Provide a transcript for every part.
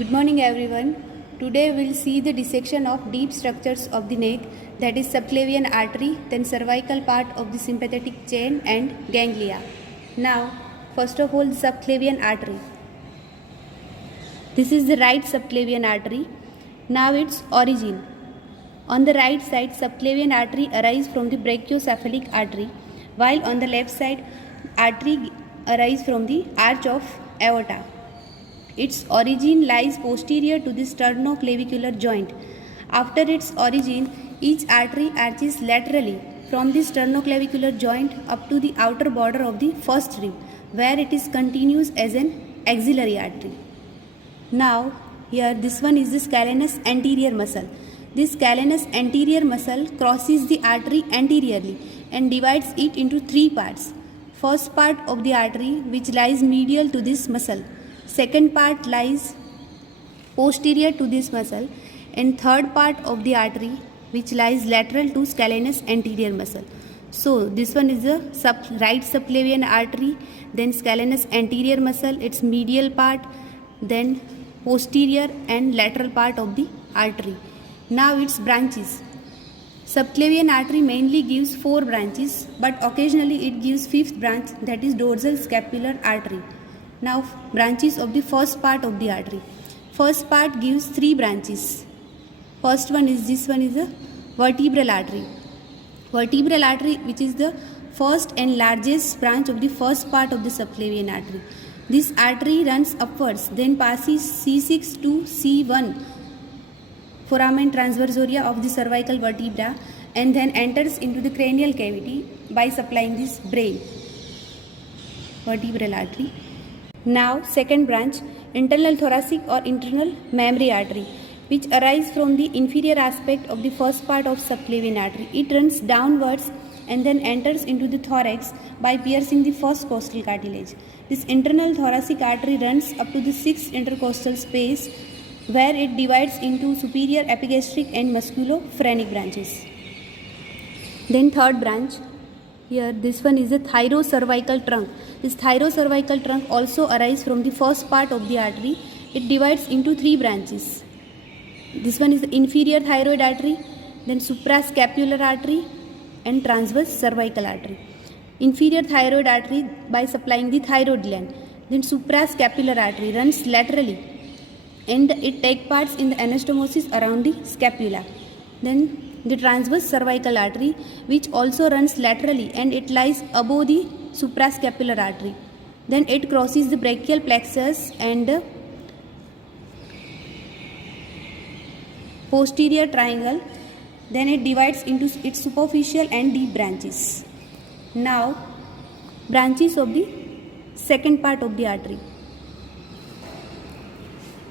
Good morning everyone. Today we'll see the dissection of deep structures of the neck, that is subclavian artery, then cervical part of the sympathetic chain and ganglia. Now, first of all, subclavian artery. This is the right subclavian artery. Now its origin. On the right side, subclavian artery arises from the brachiocephalic artery, while on the left side, artery arises from the arch of aorta. Its origin lies posterior to the sternoclavicular joint. After its origin, each artery arches laterally from the sternoclavicular joint up to the outer border of the first rib, where it is continuous as an axillary artery. Now, here this one is the scalenus anterior muscle. This scalenus anterior muscle crosses the artery anteriorly and divides it into three parts. First part of the artery, which lies medial to this muscle. Second part lies posterior to this muscle, and third part of the artery which lies lateral to scalenus anterior muscle. So this one is the right subclavian artery, then scalenus anterior muscle, its medial part, then posterior and lateral part of the artery. Now its branches. Subclavian artery mainly gives 4 branches, but occasionally it gives 5th branch, that is dorsal scapular artery. Now branches of the first part of the artery. First part gives 3 branches. First one is this one is the vertebral artery. Vertebral artery, which is the first and largest branch of the first part of the subclavian artery. This artery runs upwards, then passes C6 to C1 foramen transversoria of the cervical vertebra, and then enters into the cranial cavity by supplying this brain. Vertebral artery. Now second branch, internal thoracic or internal mammary artery, which arises from the inferior aspect of the first part of subclavian artery. It runs downwards and then enters into the thorax by piercing the first costal cartilage. This internal thoracic artery runs up to the 6th intercostal space, where it divides into superior epigastric and musculophrenic branches. Then third branch, here this one is the thyrocervical trunk. This thyrocervical trunk also arises from the first part of the artery. It divides into 3 branches. This one is the inferior thyroid artery, then suprascapular artery and transverse cervical artery. Inferior thyroid artery by supplying the thyroid gland. Then suprascapular artery runs laterally and it takes parts in the anastomosis around the scapula. Then the transverse cervical artery, which also runs laterally and it lies above the suprascapular artery. Then it crosses the brachial plexus and posterior triangle. Then it divides into its superficial and deep branches. Now branches of the second part of the artery.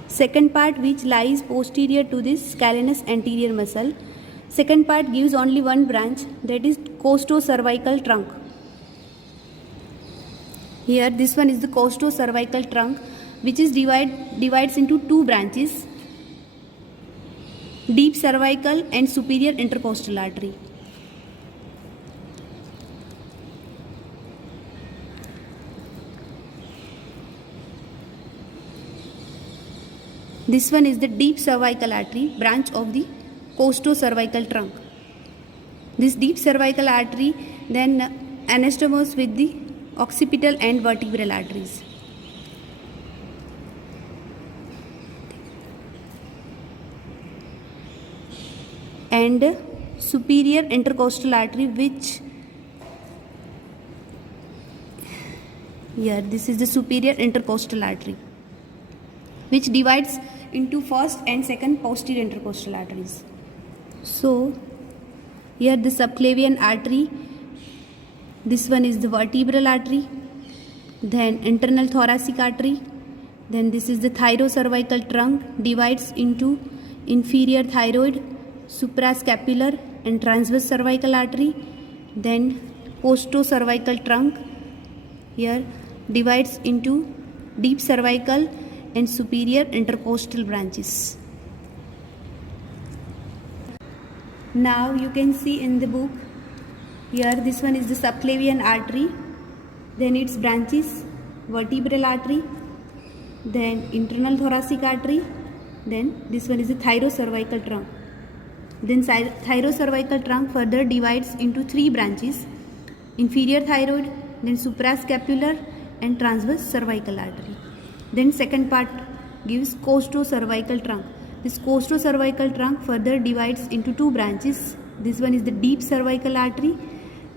Second part, which lies posterior to this scalenus anterior muscle. Second part gives only one branch, that is costocervical trunk. Here this one is the costocervical trunk, which is divides into 2 branches, deep cervical and superior intercostal artery. This one is the deep cervical artery, branch of the costocervical trunk. This deep cervical artery then anastomoses with the occipital and vertebral arteries. And superior intercostal artery, which here this is the superior intercostal artery, which divides into first and second posterior intercostal arteries. So here the subclavian artery, this one is the vertebral artery, then internal thoracic artery, then this is the thyrocervical trunk, divides into inferior thyroid, suprascapular and transverse cervical artery, then costocervical trunk, here divides into deep cervical and superior intercostal branches. Now you can see in the book, here this one is the subclavian artery, then its branches, vertebral artery, then internal thoracic artery, Then this one is the thyrocervical trunk. Then thyrocervical trunk further divides into three branches: inferior thyroid, then suprascapular and transverse cervical artery. Then second part gives costocervical trunk. This costocervical trunk further divides into two branches. This one is the deep cervical artery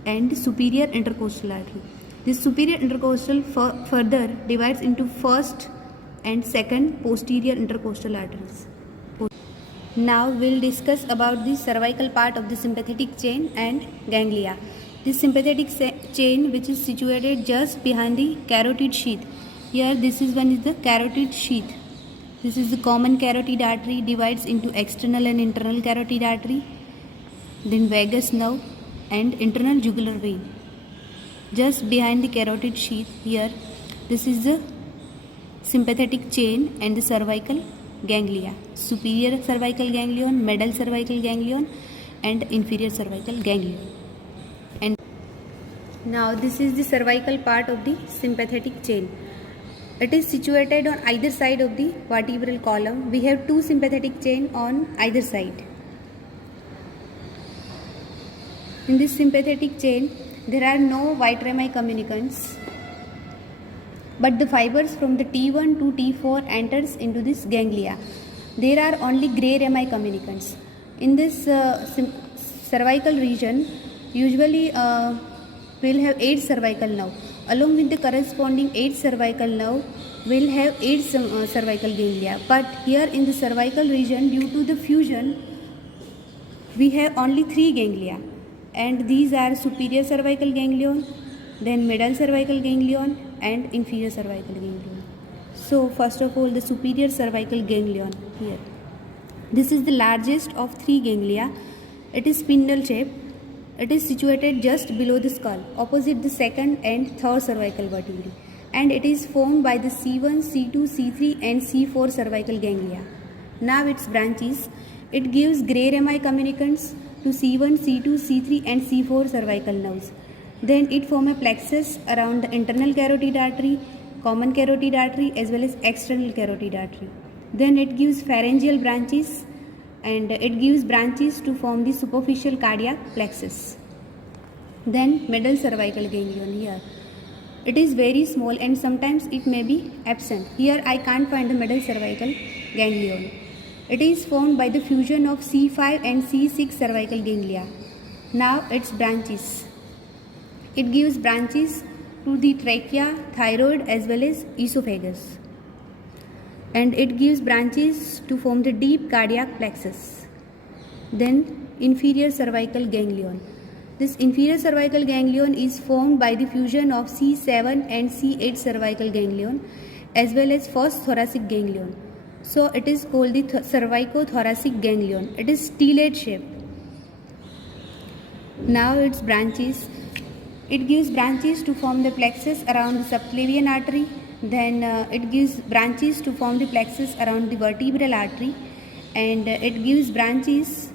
and superior intercostal artery. This superior intercostal further divides into first and second posterior intercostal arteries. Now we'll discuss about the cervical part of the sympathetic chain and ganglia. This sympathetic chain, which is situated just behind the carotid sheath. Here this is one is the carotid sheath. This is the common carotid artery, divides into external and internal carotid artery, then vagus nerve and internal jugular vein. Just behind the carotid sheath, here this is the sympathetic chain and the cervical ganglia: superior cervical ganglion, middle cervical ganglion and inferior cervical ganglion. And now this is the cervical part of the sympathetic chain. It is situated on either side of the vertebral column. We have two sympathetic chain on either side. In this sympathetic chain, there are no white rami communicants, but the fibers from the T1 to T4 enters into this ganglia. There are only grey rami communicants. In this cervical region, usually we'll have 8 cervical nerve. Along with the corresponding 8 cervical nerve, we'll have 8 cervical ganglia. But here in the cervical region, due to the fusion, we have only 3 ganglia. And these are superior cervical ganglion, then middle cervical ganglion and inferior cervical ganglion. So first of all, the superior cervical ganglion here. This is the largest of 3 ganglia. It is spindle shaped. It is situated just below the skull, opposite the second and third cervical vertebrae, and it is formed by the C1, C2, C3 and C4 cervical ganglia. Now its branches, it gives grey rami communicants to C1, C2, C3 and C4 cervical nerves. Then it forms a plexus around the internal carotid artery, common carotid artery as well as external carotid artery. Then it gives pharyngeal branches and it gives branches to form the superficial cardiac plexus. Then middle cervical ganglion here. It is very small and sometimes it may be absent. Here I can't find the middle cervical ganglion. It is formed by the fusion of C5 and C6 cervical ganglia. Now its branches. It gives branches to the trachea, thyroid as well as esophagus. And it gives branches to form the deep cardiac plexus. Then inferior cervical ganglion. This inferior cervical ganglion is formed by the fusion of C7 and C8 cervical ganglion as well as first thoracic ganglion. So it is called the cervicothoracic ganglion. It is stellate shape. Now its branches. It gives branches to form the plexus around the subclavian artery. Then it gives branches to form the plexus around the vertebral artery, and it gives branches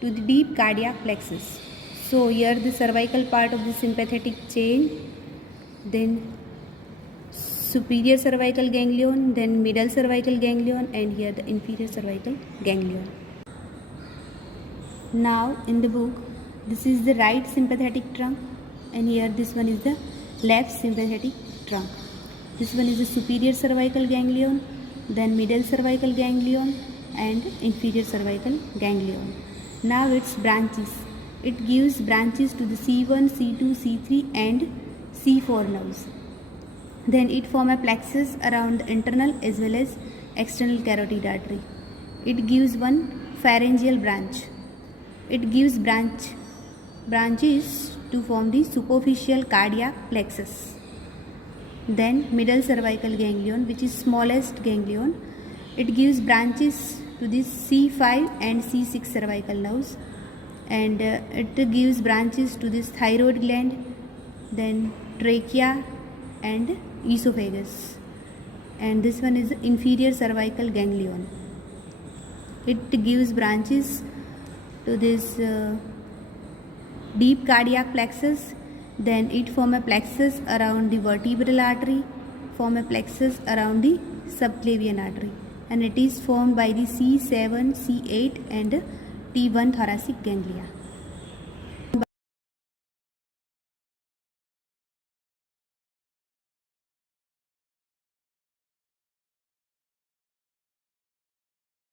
to the deep cardiac plexus. So here the cervical part of the sympathetic chain, then superior cervical ganglion, then middle cervical ganglion, and here the inferior cervical ganglion. Now in the book, this is the right sympathetic trunk, and here this one is the left sympathetic trunk. This one is the superior cervical ganglion, then middle cervical ganglion and inferior cervical ganglion. Now its branches. It gives branches to the C1, C2, C3 and C4 nerves. Then it forms a plexus around the internal as well as external carotid artery. It gives one pharyngeal branch. It gives branches to form the superficial cardiac plexus. Then middle cervical ganglion, which is smallest ganglion, it gives branches to the C5 and C6 cervical nerves, and it gives branches to this thyroid gland, then trachea and esophagus. And this one is the inferior cervical ganglion. It gives branches to this deep cardiac plexus. Then it form a plexus around the vertebral artery, form a plexus around the subclavian artery, and it is formed by the C7, C8 and T1 thoracic ganglia.